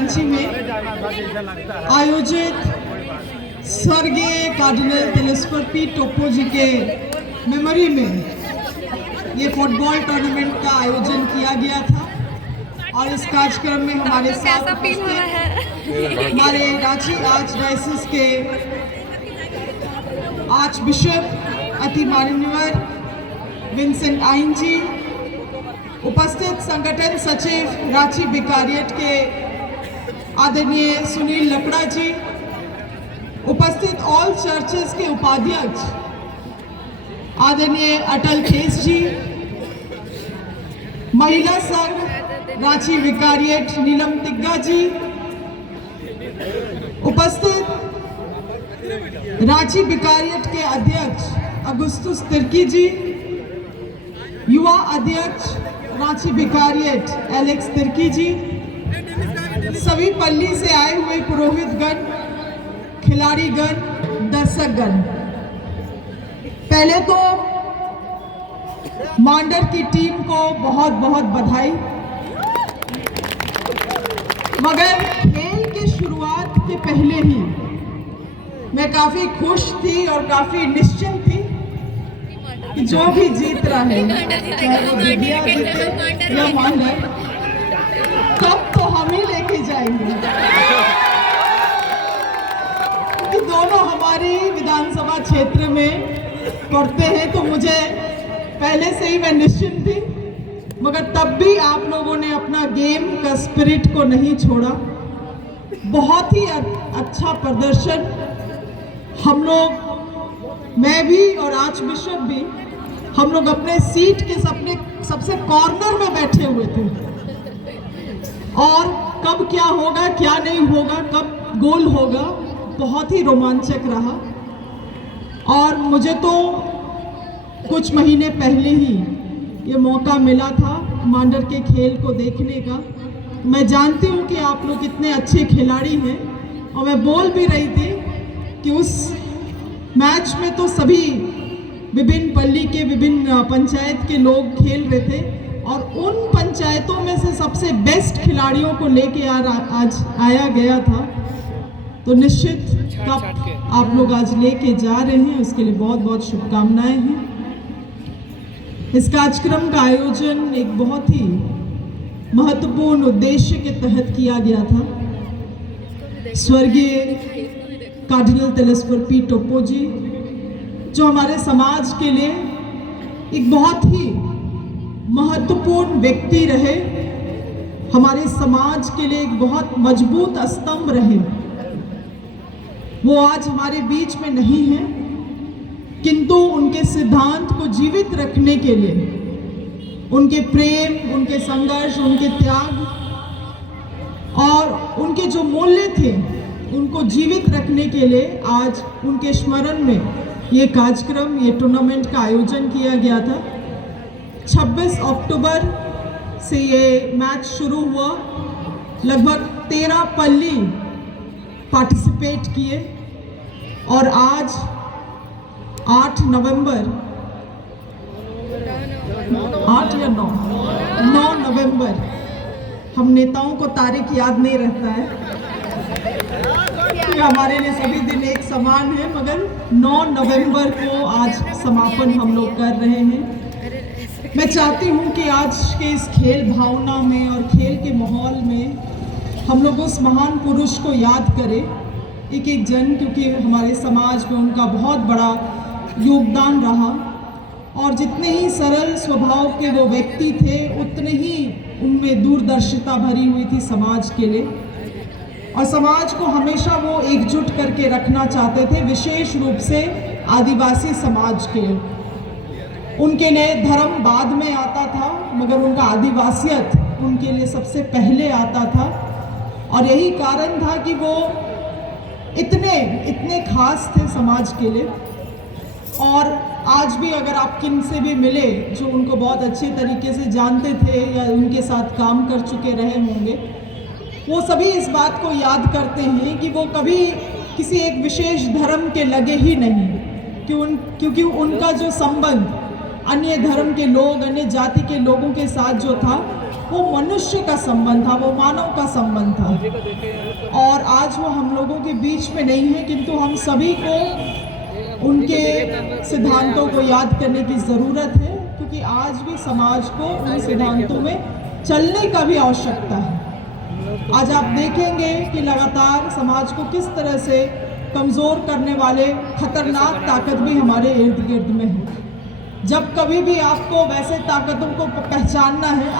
रांची में आयोजित स्वर्गीय कार्डिनल तिलेश्वर पी टोप्पो जी के मेमोरी में ये फुटबॉल टूर्नामेंट का आयोजन किया गया था और इस कार्यक्रम में हमारे साथ हमारे रांची आर्च डायसिस के आर्च बिशप अति माननीय विंसेंट आइन जी, उपस्थित संगठन सचिव रांची विकारियट के आदरणीय सुनील लकड़ा जी, उपस्थित ऑल चर्चेस के उपाध्यक्ष आदरणीय अटल खेस जी, महिला संघ रांची विकारियट नीलम तिग्गा जी, उपस्थित रांची विकारियट के अध्यक्ष अगुस्तुस तिर्की जी, युवा अध्यक्ष रांची विकारियट एलेक्स तिर्की जी, सभी पल्ली से आए हुए पुरोहितगण, खिलाड़ीगण, दर्शकगण, पहले तो मांडर की टीम को बहुत बहुत बधाई। मगर खेल की शुरुआत के पहले ही मैं काफी खुश थी और काफी निश्चिंत थी कि जो भी जीत रहा है, चाहे वो दिव्या जीते या मांडर, कप तो हम ही लेके जाएंगे, कि दोनों हमारी विधानसभा क्षेत्र में पढ़ते हैं। तो मुझे पहले से ही मैं निश्चिंत थी, मगर तब भी आप लोगों ने अपना गेम का स्पिरिट को नहीं छोड़ा। बहुत ही अच्छा प्रदर्शन हम लोग, मैं भी और आर्च बिशप भी, हम लोग अपने सीट के सबसे कॉर्नर में बैठे हुए थे और कब क्या होगा क्या नहीं होगा, कब गोल होगा, बहुत ही रोमांचक रहा। और मुझे तो कुछ महीने पहले ही ये मौका मिला था मांडर के खेल को देखने का। मैं जानती हूँ कि आप लोग इतने अच्छे खिलाड़ी हैं और मैं बोल भी रही थी कि उस मैच में तो सभी विभिन्न पल्ली के विभिन्न पंचायत के लोग खेल रहे थे और उन पंचायतों में से सबसे बेस्ट खिलाड़ियों को लेके आज आया गया था। तो निश्चित कप आप लोग आज लेके जा रहे हैं, उसके लिए बहुत बहुत शुभकामनाएं हैं। इस कार्यक्रम का आयोजन एक बहुत ही महत्वपूर्ण उद्देश्य के तहत किया गया था। स्वर्गीय कार्डिनल तिलेश्वर पी टोप्पो जी, जो हमारे समाज के लिए एक बहुत ही महत्वपूर्ण व्यक्ति रहे, हमारे समाज के लिए एक बहुत मजबूत स्तंभ रहे, वो आज हमारे बीच में नहीं है, किंतु उनके सिद्धांत को जीवित रखने के लिए, उनके प्रेम, उनके संघर्ष, उनके त्याग और उनके जो मूल्य थे, उनको जीवित रखने के लिए आज उनके स्मरण में ये कार्यक्रम, ये टूर्नामेंट का आयोजन किया गया था। 26 अक्टूबर से ये मैच शुरू हुआ, लगभग 13 पल्ली पार्टिसिपेट किए और आज 8 नवंबर 8 या 9 नवंबर, हम नेताओं को तारीख याद नहीं रहता है, हमारे लिए सभी दिन एक समान है, मगर 9 नवंबर को आज समापन हम लोग कर रहे हैं। मैं चाहती हूं कि आज के इस खेल भावना में और खेल के माहौल में हम लोग उस महान पुरुष को याद करें, एक एक जन, क्योंकि हमारे समाज में उनका बहुत बड़ा योगदान रहा और जितने ही सरल स्वभाव के वो व्यक्ति थे, उतने ही उनमें दूरदर्शिता भरी हुई थी समाज के लिए और समाज को हमेशा वो एकजुट करके रखना चाहते थे, विशेष रूप से आदिवासी समाज के। उनके लिए धर्म बाद में आता था, मगर उनका आदिवासियत उनके लिए सबसे पहले आता था और यही कारण था कि वो इतने खास थे समाज के लिए। और आज भी अगर आप किन से भी मिले जो उनको बहुत अच्छे तरीके से जानते थे या उनके साथ काम कर चुके रहे होंगे, वो सभी इस बात को याद करते हैं कि वो कभी किसी एक विशेष धर्म के लगे ही नहीं, क्योंकि उनका जो संबंध अन्य धर्म के लोग, अन्य जाति के लोगों के साथ जो था, वो मनुष्य का संबंध था, वो मानव का संबंध था। और आज वो हम लोगों के बीच में नहीं है, किंतु हम सभी को उनके सिद्धांतों को याद करने की ज़रूरत है, क्योंकि आज भी समाज को उन सिद्धांतों में चलने का भी आवश्यकता है। आज आप देखेंगे कि लगातार समाज को किस तरह से कमज़ोर करने वाले खतरनाक ताकत भी हमारे इर्द गिर्द में है। जब कभी भी आपको वैसे ताकतों को पहचानना है,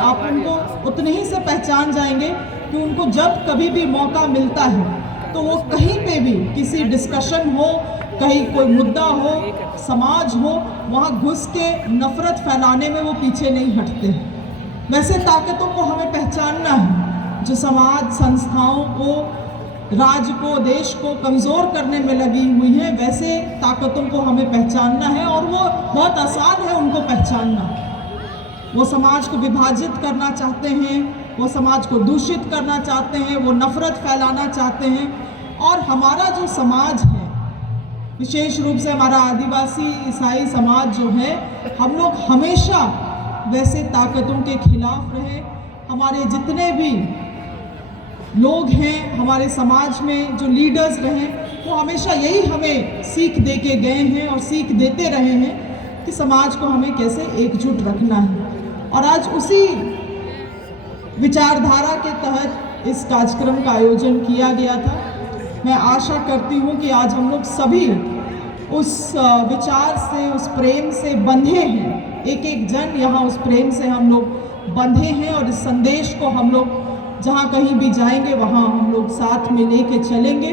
आप उनको उतने ही से पहचान जाएंगे कि उनको जब कभी भी मौका मिलता है तो वो कहीं पे भी किसी डिस्कशन हो, कहीं कोई मुद्दा हो, समाज हो, वहाँ घुस के नफरत फैलाने में वो पीछे नहीं हटते हैं। वैसे ताकतों को हमें पहचानना है जो समाज, संस्थाओं को, राज्य को, देश को कमज़ोर करने में लगी हुई है। वैसे ताकतों को हमें पहचानना है और वो बहुत आसान है उनको पहचानना। वो समाज को विभाजित करना चाहते हैं, वो समाज को दूषित करना चाहते हैं, वो नफ़रत फैलाना चाहते हैं। और हमारा जो समाज है, विशेष रूप से हमारा आदिवासी ईसाई समाज जो है, हम लोग हमेशा वैसे ताकतों के खिलाफ रहे। हमारे जितने भी लोग हैं हमारे समाज में, जो लीडर्स रहे, वो हमेशा यही हमें सीख दे के गए हैं और सीख देते रहे हैं कि समाज को हमें कैसे एकजुट रखना है। और आज उसी विचारधारा के तहत इस कार्यक्रम का आयोजन किया गया था। मैं आशा करती हूँ कि आज हम लोग सभी उस विचार से, उस प्रेम से बंधे हैं। एक एक जन यहाँ उस प्रेम से हम लोग बंधे हैं और इस संदेश को हम लोग जहाँ कहीं भी जाएंगे वहाँ हम लोग साथ में लेके चलेंगे।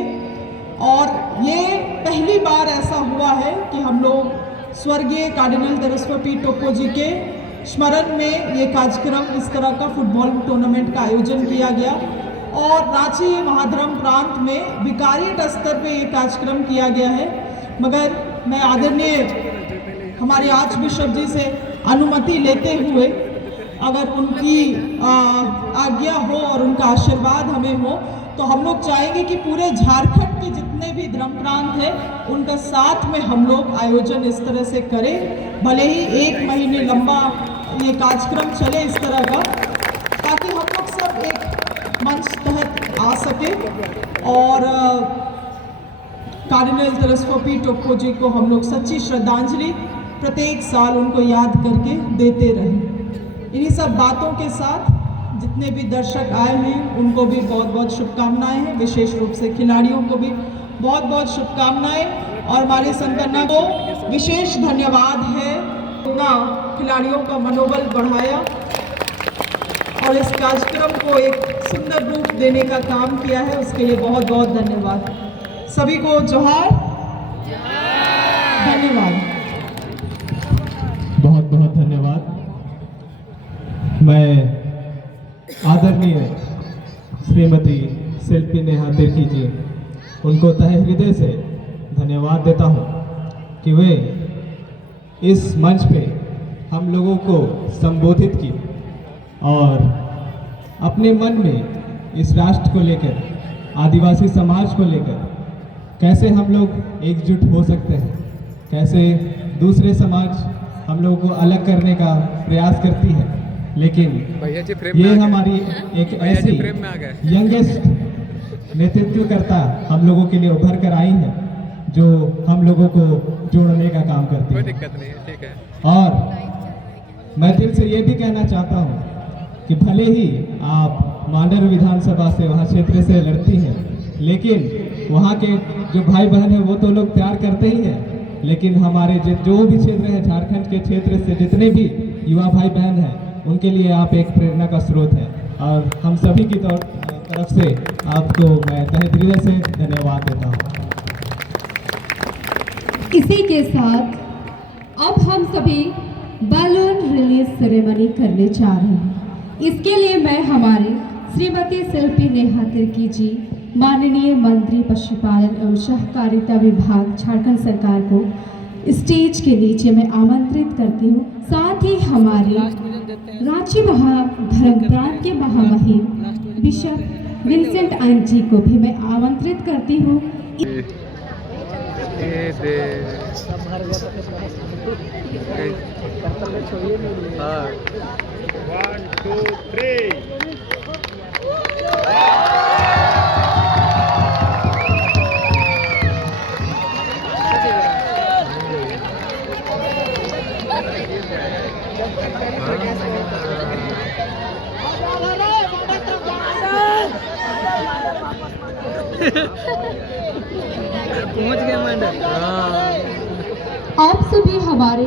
और ये पहली बार ऐसा हुआ है कि हम लोग स्वर्गीय कार्डिनल तेरेस्वा पी टोप्पो जी के स्मरण में ये कार्यक्रम, इस तरह का फुटबॉल टूर्नामेंट का आयोजन किया गया। और रांची महाधर्म प्रांत में विकारियट स्तर पे ये कार्यक्रम किया गया है। मगर मैं आदरणीय हमारे आर्च बिशप जी से अनुमति लेते हुए, अगर उनकी आज्ञा हो और उनका आशीर्वाद हमें हो, तो हम लोग चाहेंगे कि पूरे झारखंड के जितने भी धर्म प्रांत हैं उनका साथ में हम लोग आयोजन इस तरह से करें। भले ही 1 महीने लंबा ये कार्यक्रम चले इस तरह का, ताकि हम लोग सब एक मंच तहत आ सके और कार्डिनल तेरेस्वा पी टोप्पो जी को हम लोग सच्ची श्रद्धांजलि प्रत्येक साल उनको याद करके देते रहें। इन्हीं सब बातों के साथ जितने भी दर्शक आए हैं उनको भी बहुत बहुत शुभकामनाएं हैं। विशेष रूप से खिलाड़ियों को भी बहुत बहुत शुभकामनाएं और हमारे संगठन को विशेष धन्यवाद है। खिलाड़ियों का मनोबल बढ़ाया और इस कार्यक्रम को एक सुंदर रूप देने का काम किया है, उसके लिए बहुत बहुत धन्यवाद। सभी को जोहार, धन्यवाद। बहुत बहुत धन्यवाद। मैं आदरणीय श्रीमती शिल्पी नेहा तिर्की जी, उनको तहे हृदय से धन्यवाद देता हूं कि वे इस मंच पे हम लोगों को संबोधित की और अपने मन में इस राष्ट्र को लेकर, आदिवासी समाज को लेकर कैसे हम लोग एकजुट हो सकते हैं, कैसे दूसरे समाज हम लोगों को अलग करने का प्रयास करती है, लेकिन ये हमारी एक ऐसी यंगेस्ट नेतृत्वकर्ता हम लोगों के लिए उभर कर आई है जो हम लोगों को जोड़ने का काम करती है। कोई दिक्कत नहीं है, ठीक है। और मैं दिल से ये भी कहना चाहता हूँ कि भले ही आप मांडर विधानसभा से, वहाँ क्षेत्र से लड़ती हैं, लेकिन वहाँ के जो भाई बहन हैं वो तो लोग प्यार करते ही हैं, लेकिन हमारे जो भी क्षेत्र है, झारखंड के क्षेत्र से जितने भी युवा भाई बहन हैं, उनके लिए आप एक प्रेरणा का स्रोत है। और हम सभी की तरफ से आपको मैं तहे दिल से धन्यवाद देता हूँ। इसी के साथ अब हम सभी बैलून रिलीज सेरेमनी करने जा रहे हैं। इसके लिए मैं हमारे श्रीमती शिल्पी नेहा तिर्की जी, माननीय मंत्री पशुपालन एवं सहकारिता विभाग झारखंड सरकार को स्टेज के नीचे मैं आमंत्रित करती हूँ। साथ ही हमारे रांची महाधर्म प्रांत के महामहिम बिशप विंसेंट आइन जी को भी मैं आमंत्रित करती हूँ। हाँ 1, 2, 3. आप सभी हमारे